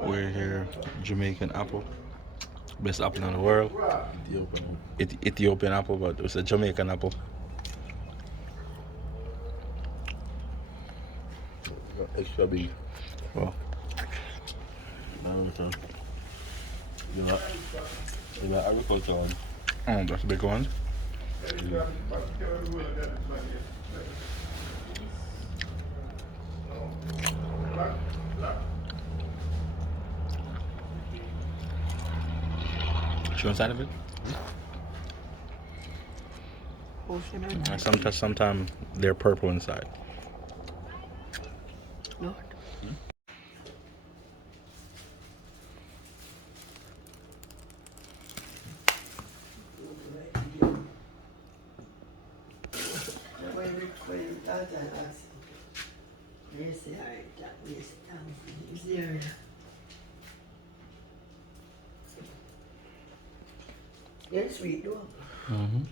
We're here, Jamaican apple, best apple in the world. Ethiopian. Ethiopian apple, but it's a Jamaican apple. Extra big. Well, Okay. You know, you know agriculture one. that's a big one. Show inside of it. And sometimes they're purple inside. Lord. When that I asked, they say, all right, that way is the area. They're sweet though. Mm-hmm.